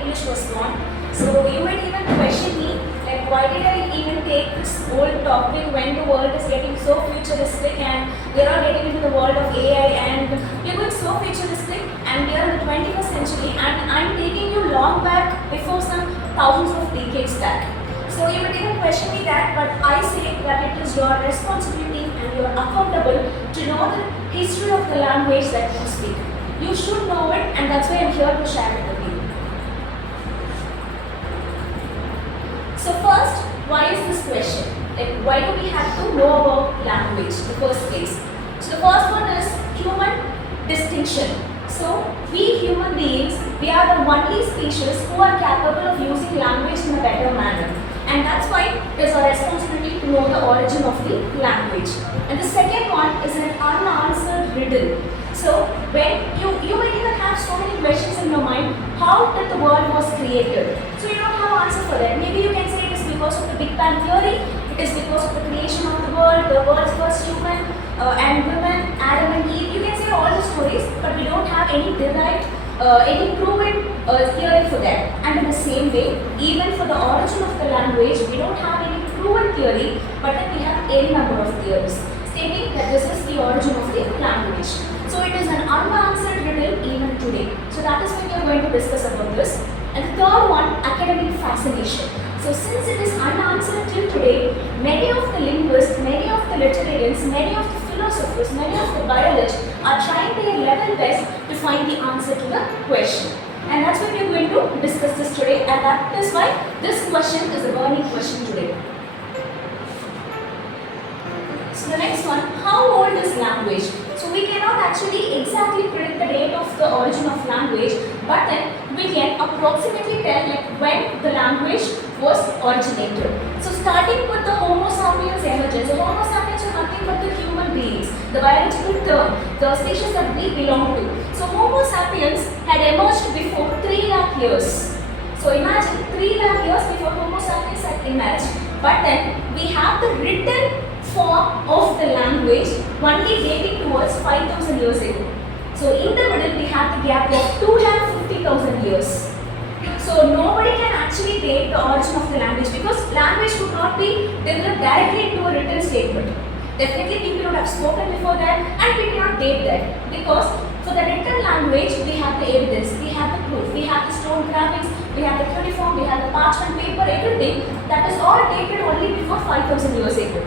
English was born. So you might even question me, like why did I even take this old topic when the world is getting so futuristic and we are all getting into the world of AI and we are going so futuristic and we are in the 21st century and I'm taking you long back before some thousands of decades back. So you might even question me that, but I say that it is your responsibility and you are accountable to know the history of the language that you speak. You should know it, and that's why I'm here to share it with you. So first, why is this question? Like, why do we have to know about language in the first place? So the first one is human distinction. So we human beings, we are the only species who are capable of using language in a better manner. And that's why it is our responsibility to know the origin of the language. And the second one is an unanswered riddle. So when you might even have so many questions in your mind, how did the world was created? So you don't have an answer for that. Maybe you can say it is because of the Big Bang theory, it is because of the creation of the world's first human and women, Adam and Eve. You can say all the stories, but we don't have any derived any proven theory for that. And in the same way, even for the origin of the language, we don't have any proven theory, but then we have any number of theories stating that this is the origin of the language. So it is an unanswered riddle even today. So that is what we are going to discuss about this. And the third one, academic fascination. So since it is unanswered till today, many of the linguists, many of the literarians, many of the philosophers, many of the biologists are trying their level best to find the answer to the question. And that's why we are going to discuss this today, and that is why this question is a burning question today. So the next one, how old is language? So we cannot actually exactly predict the date of the origin of language, but then we can approximately tell like when the language was originated. So starting with the Homo sapiens emergence. So Homo sapiens are nothing but the human beings, the biological term, the species that we belong to. So Homo sapiens had emerged before 3 lakh years. So imagine 3 lakh years before Homo sapiens had emerged, but then we have the written form of the language only dating towards 5,000 years ago. So in the middle we have the gap of 250,000 years. So nobody can actually date the origin of the language because language would not be developed directly into a written statement. Definitely people would have spoken before that and we cannot date that because for the written language we have the evidence, we have the proof, we have the stone carvings, we have the cuneiform, we have the parchment paper, everything that is all dated only before 5,000 years ago.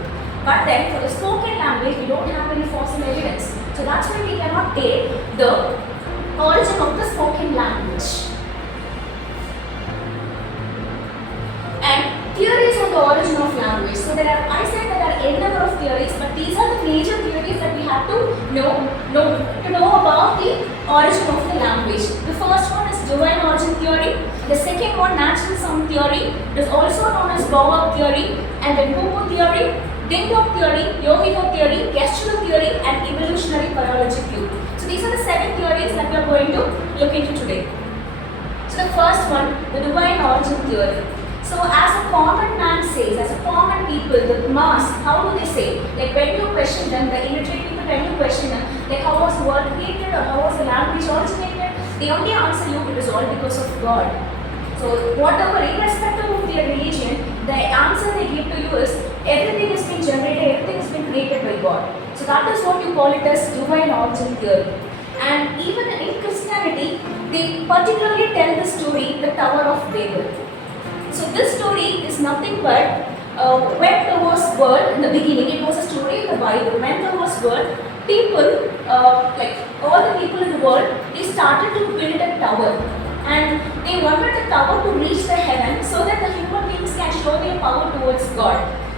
But then for the spoken language, we don't have any fossil evidence. So that's why we cannot date the origin of the spoken language. And theories on the origin of language. So I said that there are a number of theories, but these are the major theories that we have to know about the origin of the language. The first one is divine origin theory. The second one, natural sound theory, is also known as Bower theory, and then Poo theory, Ding-dong theory, Yogi-ho theory, gestural theory, and evolutionary biology theory. So these are the 7 theories that we are going to look into today. So the first one, the divine origin theory. So as a common man says, as a common people, the mass, how do they say? Like when you question them, the illiterate people, when you question them, like how was the world created or how was the language originated, they only answer you, it is all because of God. So whatever, irrespective of their religion, the answer they give to you is everything has been generated, everything has been created by God. So that is what you call it as divine origin theory. And even in Christianity, they particularly tell the story, the Tower of Babel. So this story is nothing but when there was world in the beginning, it was a story in the Bible. When there was world, people, like all the people in the world, they started to build a tower. And they wanted the tower to reach the heaven so that the human beings can show their power towards God.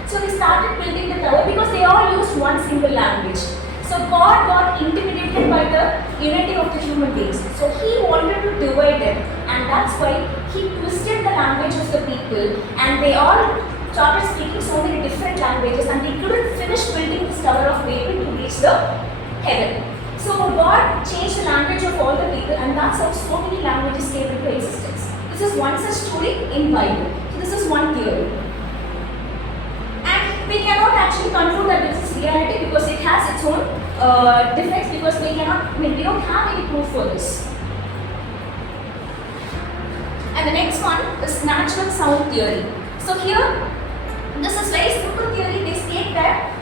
So they started building the tower because they all used one single language. So God got intimidated by the unity of the human beings. So He wanted to divide them, and that's why He twisted the language of the people, and they all started speaking so many different languages, and they couldn't finish building this Tower of Babel to reach the heaven. So God changed the language of all the people, and that's how so many languages came into existence. This is one such story in Bible. So this is one theory. And we cannot actually conclude that this is reality because it has its own defects, because we don't have any proof for this. And the next one is natural sound theory. So here, this is very simple theory. They state that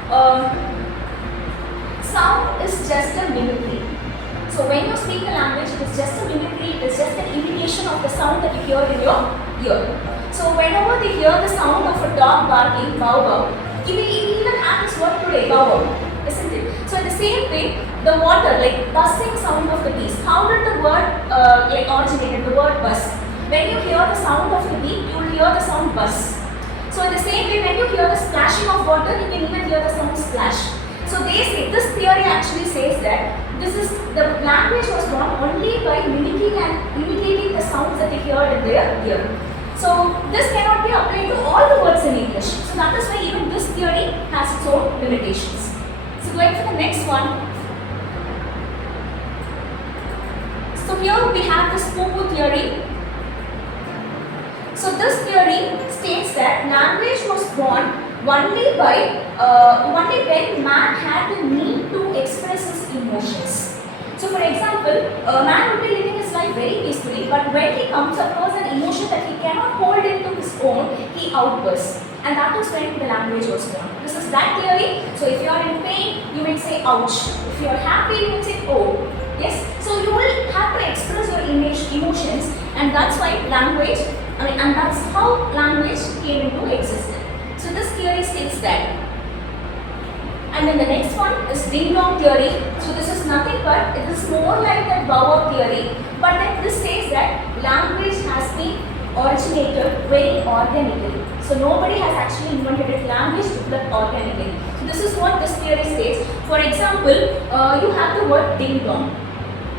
sound is just a mimicry. So when you speak a language, it is just a mimicry, it is just an imitation of the sound that you hear in your ear. So whenever they hear the sound of a dog barking, bow bow, we even have this word today, bow bow, isn't it? So in the same way, the water, like buzzing sound of the bees. How did the word originated, the word buzz? When you hear the sound of the bee, you will hear the sound buzz. So in the same way, when you hear the splashing of water, you can even hear the sound splash. So they say, this theory actually says that the language was born only by mimicking and imitating the sounds that they hear in their ear. So this cannot be applied to all the words in English. So that is why even this theory has its own limitations. So going for the next one. So here we have the poo-poo theory. So this theory states that language was born only when man had the need to express his emotions. So for example, a man would be living his life very peacefully, but when he comes across an emotion that he cannot hold into his own, he outbursts. And that was when the language was born. This is that theory. So if you are in pain, you will say ouch. If you are happy, you will say oh. Yes. So you will have to express your emotions, and that's why language, and that's how language came into existence. So this theory states that. And then the next one is ding-dong theory. So this is nothing but, it is more like that bow-wow theory. But then this says that language has been originated very organically. So nobody has actually invented it. Language developed organically. So this is what this theory says. For example, you have the word ding-dong,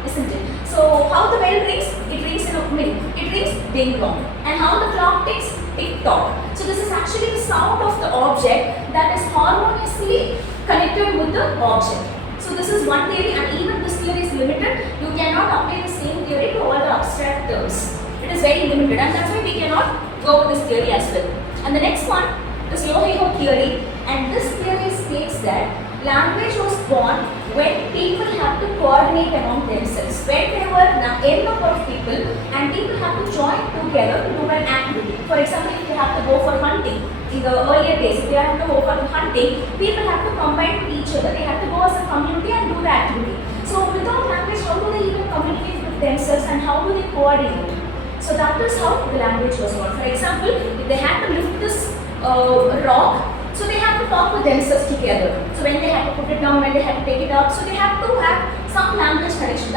isn't it? So how the bell rings? It rings in a minute. It rings ding-dong. And how the clock ticks? Tick-tock. So this is actually the sound of the object that is harmoniously connected with the object. So this is one theory, and even this theory is limited. You cannot apply the same theory to all the abstract terms. It is very limited, and that's why we cannot go with this theory as well. And the next one is Yo-Hey-Ho theory, and this theory states that language was born when people have to coordinate among themselves. When there were n number of people and people have to join together to do an activity. For example, if they have to go for hunting, in the earlier days, if they have to go for hunting, people have to combine with each other. They have to go as a community and do the activity. So without language, how do they even communicate with themselves, and how do they coordinate? So that is how the language was born. For example, if they had to lift this rock, so they have to talk with themselves together. So when they have to put it down, when they have to take it up, so they have to have some language connection.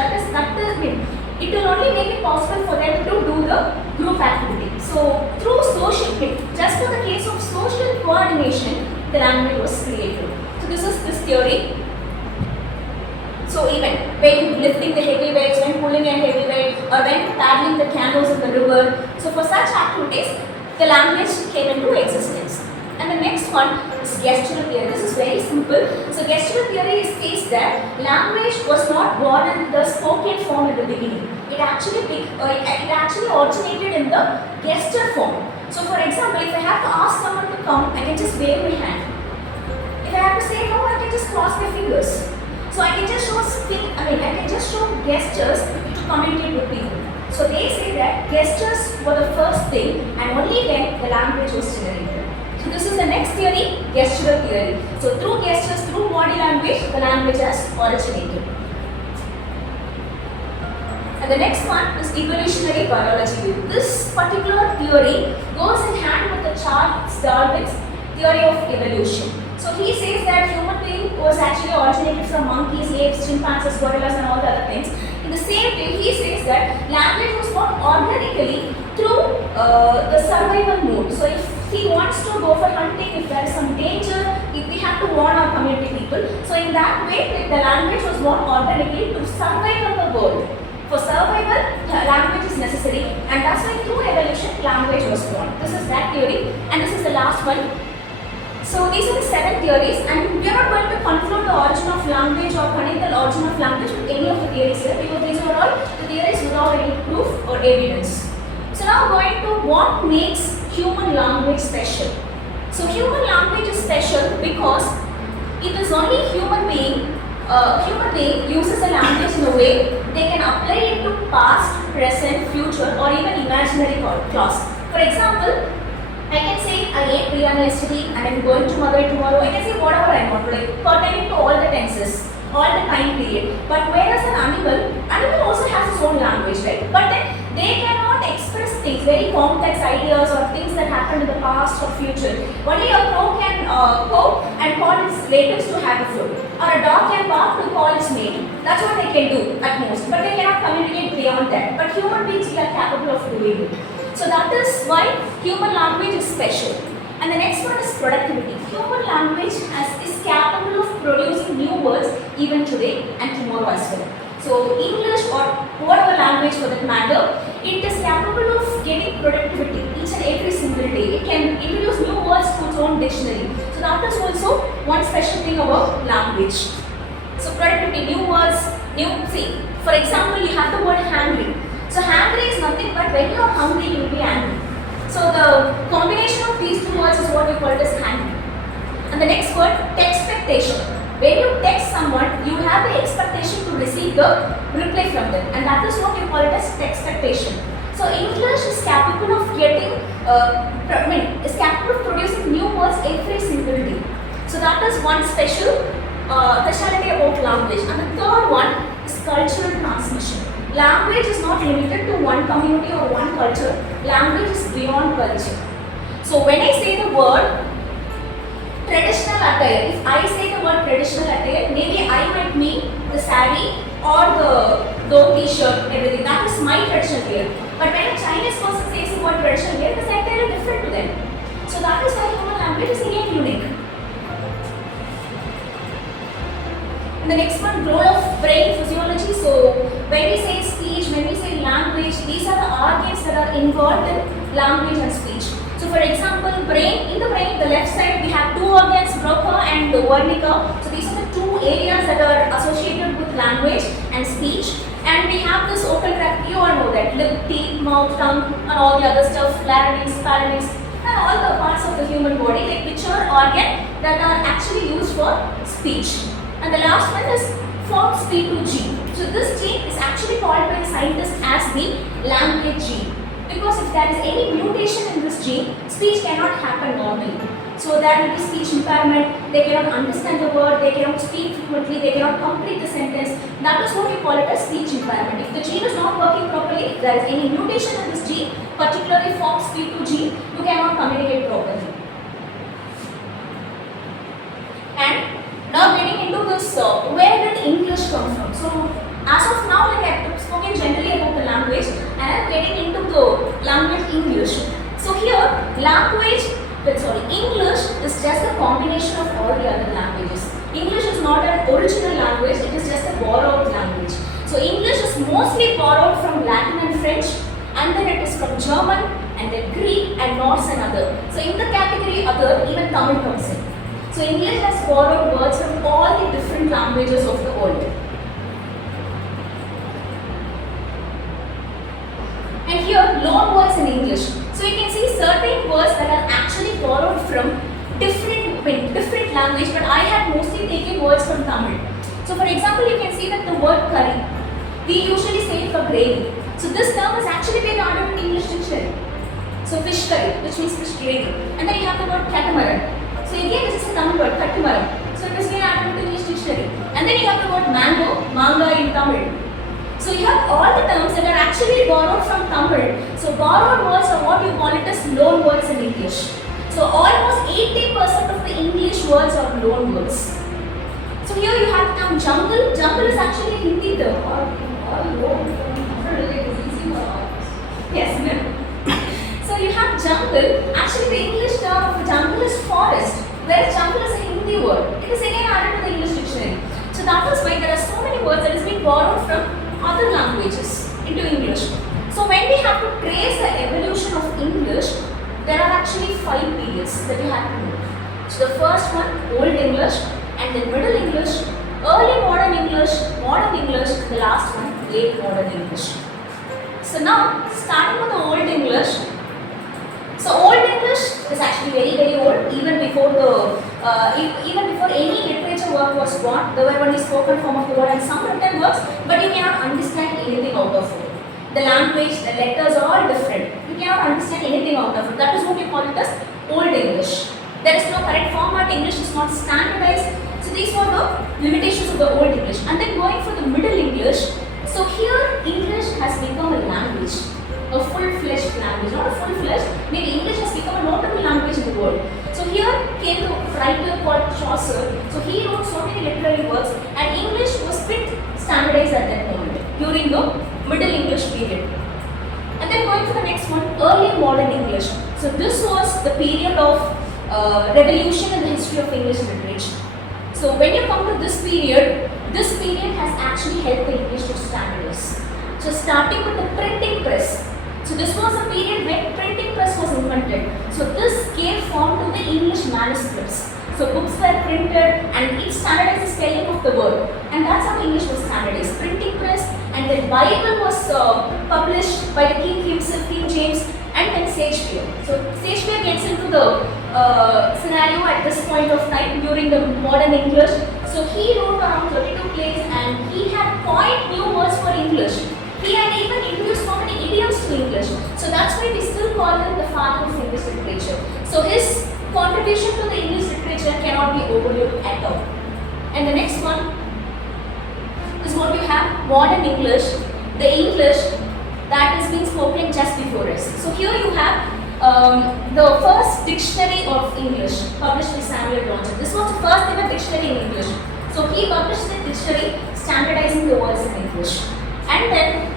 It will only make it possible for them to do the group activity. So through just for the case of social coordination, the language was created. So this is this theory. So even when lifting the heavy weights, when pulling a heavy weight, or when paddling the canoes in the river, so for such activities, the language came into existence. And the next one is gestural theory. This is very simple. So gestural theory states that language was not born in the spoken form in the beginning. It actually originated in the gesture form. So for example, if I have to ask someone to come, I can just wave my hand. If I have to say no, I can just cross my fingers. So I can just show gestures to communicate with people. So they say that gestures were the first thing, and only then the language was generated. So this is the next theory, gestural theory. So through gestures, through body language, the language has originated. And the next one is evolutionary biology. This particular theory goes in hand with the Charles Darwin's theory of evolution. So he says that human being was actually originated from monkeys, apes, chimpanzees, gorillas, and all the other things. In the same way, he says that language was born organically through the survival mode. So if he wants to go for hunting, if there is some danger, if we have to warn our community people. So in that way, the language was born organically to survive in the world. For survival, language is necessary, and that's why through evolution, language was born. This is that theory, and this is the last one. So these are the 7 theories, and we are not going to conclude the origin of language or connect the origin of language with any of the theories here, because these are all the theories without any proof or evidence. So now going to what makes human language special. So human language is special because it is only human being a human being uses a language in a way they can apply it to past, present, future, or even imaginary clause. For example, I can say I ate biryani yesterday and I'm going to Madurai tomorrow. I can say whatever I want, like pertaining to all the tenses, all the time period. But whereas an animal also has its own language, right? But then they cannot express things, very complex ideas or things that happened in the past or future. Only a crow can crow and call its relatives to have a food. Or a dog can bark to call its mate. That's what they can do at most. But they cannot communicate beyond that. But human beings, we are capable of doing it. So that is why human language is special. And the next one is productivity. Human language is capable of producing new words even today and tomorrow as well. So English or whatever language for that matter, it is capable of getting productivity each and every single day. It can introduce new words to its own dictionary. So that is also one special thing about language. So productivity, new words, for example, you have the word hungry. So hungry is nothing but when you are hungry, you will be angry. So the combination of these two words is what we call it as hungry. And the next word, expectation. When you text someone, you have the expectation to receive the reply from them, and that is what we call it as expectation. So English is capable of is capable of producing new words every single day. So that is one special speciality about language. And the third one is cultural transmission. Language is not limited to one community or one culture. Language is beyond culture. So when I say the word traditional attire, if I say the word traditional attire, maybe I might mean the sari or the dhoti shirt, everything. That is my traditional wear. But when a Chinese person says the word traditional wear, it is entirely different to them. So that is why human language is again unique. And the next one, role of brain physiology. So when we say speech, when we say language, these are the organs that are involved in language and speech. So for example, in the brain, the left side, we have two organs, Broca and the Wernicke. So these are the two areas that are associated with language and speech. And we have this open tract, you all know that, lip, teeth, mouth, tongue, and all the other stuff, larynx, pharynx, and all the parts of the human body, like which are organ that are actually used for speech. And the last one is FOXP2 gene. So this gene is actually called by the scientists as the language gene. Because if there is any mutation in this gene, speech cannot happen normally. So there will be speech impairment, they cannot understand the word, they cannot speak frequently, they cannot complete the sentence. That is what we call it as speech impairment. If the gene is not working properly, if there is any mutation in this gene, particularly FOXP2 gene, you cannot communicate properly. And now getting into this, where did English come from? So as of now, like I have spoken generally about the language, and I am getting into the language English. So here, English is just a combination of all the other languages. English is not an original language, it is just a borrowed language. So English is mostly borrowed from Latin and French, and then it is from German, and then Greek and Norse and other. So in the category other, even Tamil comes in. So English has borrowed words from all the different languages of the world. And here, loan words in English. So you can see certain words that are actually borrowed from different language, but I had mostly taken words from Tamil. So for example, you can see that the word curry, we usually say it for gravy. So this term has actually been added in English dictionary. So fish curry, which means fish gravy. And then you have the word catamaran. So again, this is a Tamil word, kattumaram. So it has been added to English dictionary. And then you have the word mango, manga in Tamil. So you have all the terms that are actually borrowed from Tamil. So borrowed words are what you call it as loan words in English. So almost 80% of the English words are loan words. So here you have the term jungle. Jungle is actually a Hindi term. Yes. So you have jungle. Actually the English term of the jungle is forest, whereas jungle is a Hindi word. It is again added to the English dictionary. So that is why there are so many words that is being borrowed from other languages into English. So when we have to trace the evolution of English, there are actually 5 periods that you have to know. So the first one, Old English, and then Middle English, Early Modern English, Modern English, and the last one, Late Modern English. So now, starting with the Old English. So Old English is actually very old, even before any literature literature work was what? There were only spoken form of the word and some written works, but you cannot understand anything out of it. The language, the letters are all different. You cannot understand anything out of it. That is what we call it as Old English. There is no correct format. English is not standardized. So these were the limitations of the Old English. And then going for the Middle English. So here English has become a language, a full-fledged language, not a full-fledged. Maybe English has become a notable language in the world. So here came the writer called Chaucer. So he wrote so many literary works, and English was bit standardized at that moment during the Middle English period. And then going for the next one, early modern English. So this was the period of revolution in the history of English literature. So when you come to this period has actually helped the English to standardize. So starting with the printing press. So this was a period when printing press was invented. So this gave form to the English manuscripts. So books were printed and it standardized the spelling of the word. And that's how English was standardized. Printing press, and the Bible was published by the King himself, King James, and then Shakespeare. So Shakespeare gets into the scenario at this point of time during the modern English. So he wrote around 32 plays and he had coined new words for English. He had even introduced so many idioms to English. So that's why we still call him the father of English literature. So his contribution to the English literature cannot be overlooked at all. And the next one is what we have, modern English, the English that is being spoken just before us. So here you have the first dictionary of English published by Samuel Johnson. This was the first ever dictionary in English. So he published the dictionary standardizing the words in English. And then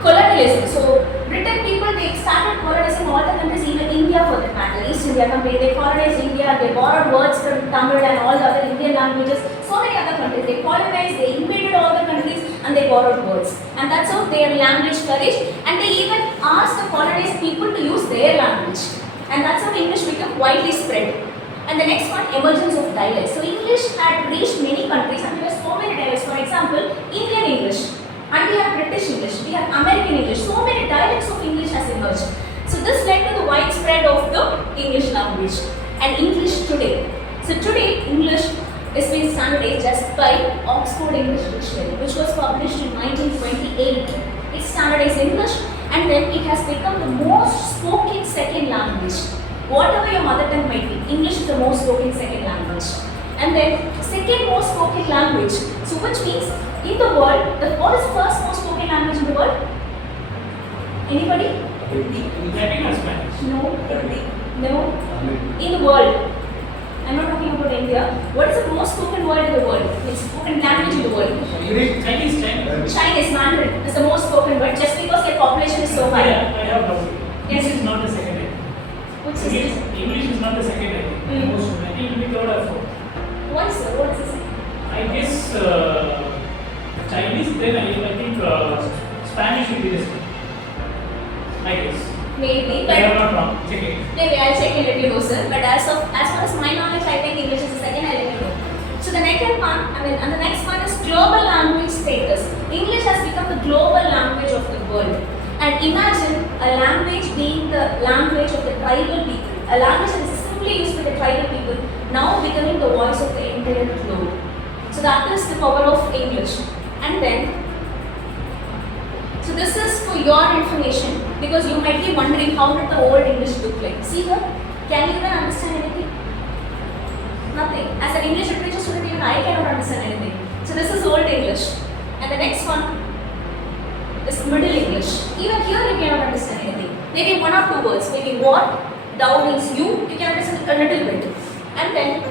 colonialism. So Britain people, they started colonizing all the countries, even India for that matter. East India Company, they colonized India, they borrowed words from Tamil and all the other Indian languages. So many other countries, they colonized, they invaded all the countries and they borrowed words. And that's how their language flourished. And they even asked the colonized people to use their language. And that's how English became widely spread. And the next one, emergence of dialects. So English had reached many countries and there were so many dialects. For example, Indian English. And we have British English, we have American English, so many dialects of English has emerged. So this led to the widespread of the English language and English today. So today English is being standardized just by Oxford English Dictionary, which was published in 1928. It standardized English and then it has become the most spoken second language. Whatever your mother tongue might be, English is the most spoken second language. And then second most spoken language. So which means in the world, what is the first most spoken language in the world? Anybody? Latin or Spanish? No. No. In the world. I'm not talking about India. What is the most spoken word in the world? It's spoken language in the world. Chinese. Chinese Mandarin is the most spoken word just because their population is so high. I have doubt. Yes. This is not the second language. Which is this? English is not the second language. Most, I think it will be third or fourth. Why sir? What is the second? I guess Chinese, then I think Spanish will be the second. I guess. Maybe, I am but not wrong. Check it. maybe I'll check and let you know, sir. But as far as my knowledge, I think English is the second. I'll let you know. So the next one, and the next one is global language status. English has become the global language of the world. And imagine a language being the language of the tribal people. A language that is simply used by the tribal people now becoming the voice of the entire globe. So that is the power of English. And then, so this is for your information because you might be wondering how did the old English look like. See here, can you even understand anything? Nothing. As an English literature student, even I cannot understand anything. So this is old English. And the next one is Middle English. Even here you cannot understand anything. Maybe one or two words. Maybe what, thou means you can understand a little bit. And then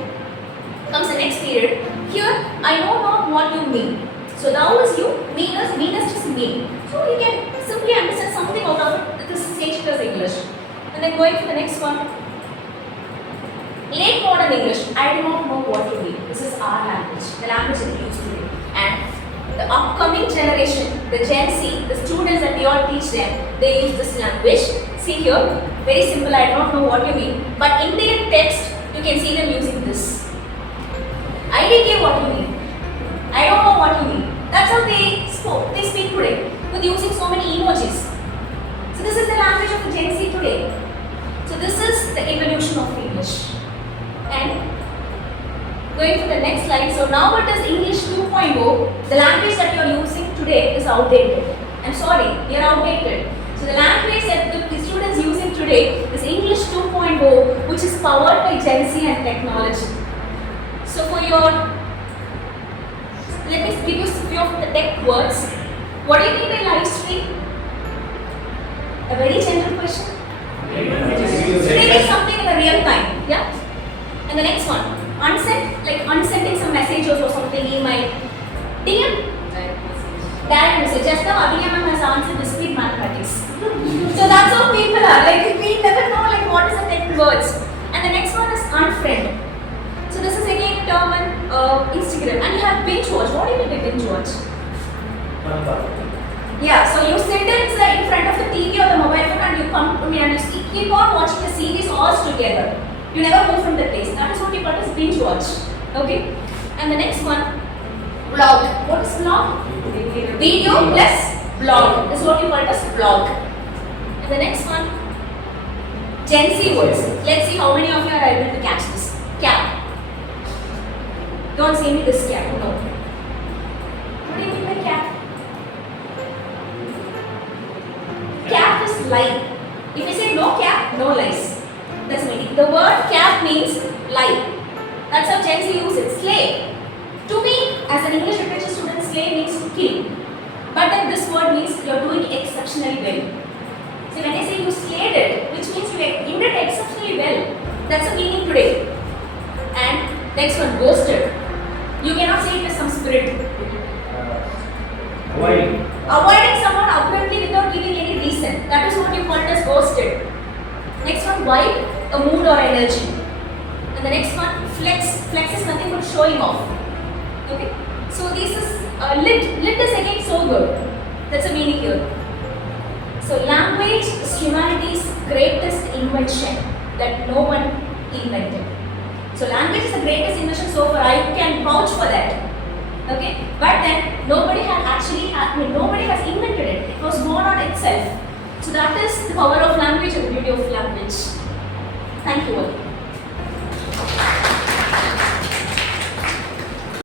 comes the next period. Here, I know not what you mean. So thou is you, mean is just me. So you can simply understand something out of it. This is Shakespeare's English. And then going to the next one. Late modern English. I do not know what to mean. This is our language, the language that we use today. And the upcoming generation, the Gen Z, the students that we all teach them, they use this language. See here, very simple, I do not know what you mean. But in their text, you can see them using this. IDK, what you mean? I don't know what you mean. That's how they speak today, with using so many emojis. So this is the language of the Gen Z today. So this is the evolution of English. And So now it is English 2.0. The language that you are using today is outdated. I'm sorry, you are outdated. So the language that the students using today is English 2.0, which is powered by Gen Z and technology. So for your, let me give you a few of the tech words. What do you mean by live stream? A very general question. Streaming something in a real time, yeah? And the next one, unsending some messages or something, email. DM? Direct message. Just now Abhiya ma'am has answered the speed mathematics. So that's how people are. Like we never know like what is the tech words. And the next one is unfriend. So this is again a term on Instagram. And you have binge watch. What do you mean by binge watch? Yeah, so you sit in front of the TV or the mobile phone and you come to me and you keep on watching the series all together. You never move from the place. That is what you call as binge watch. Okay? And the next one, vlog. What is vlog? Video plus blog. This is what you call as blog. And the next one, Gen Z words. Let's see how many of you are able to catch this. Cap. Don't say me this cap. No. What do you mean by cap? Cap is lie. If you say no cap, no lies. That's meaning. The word cap means lie. That's how Gen Z use it. Slay. To me, as an English literature student, slay means to kill. But then this word means you are doing exceptionally well. So when I say you slayed it, which means you did exceptionally well. That's the meaning today. And next one, ghosted. You cannot say it as some spirit. Avoiding someone abruptly without giving any reason. That is what you call it as ghosted. Next one, vibe, a mood or energy. And the next one, flex. Flex is nothing but showing off. Okay. So this is lit. Lit is again so good. That's the meaning here. So language is humanity's greatest invention that no one invented. So language is the greatest invention so far. I can vouch for that. Okay. But then nobody has invented it. It was born on itself. So that is the power of language and the beauty of language. Thank you all.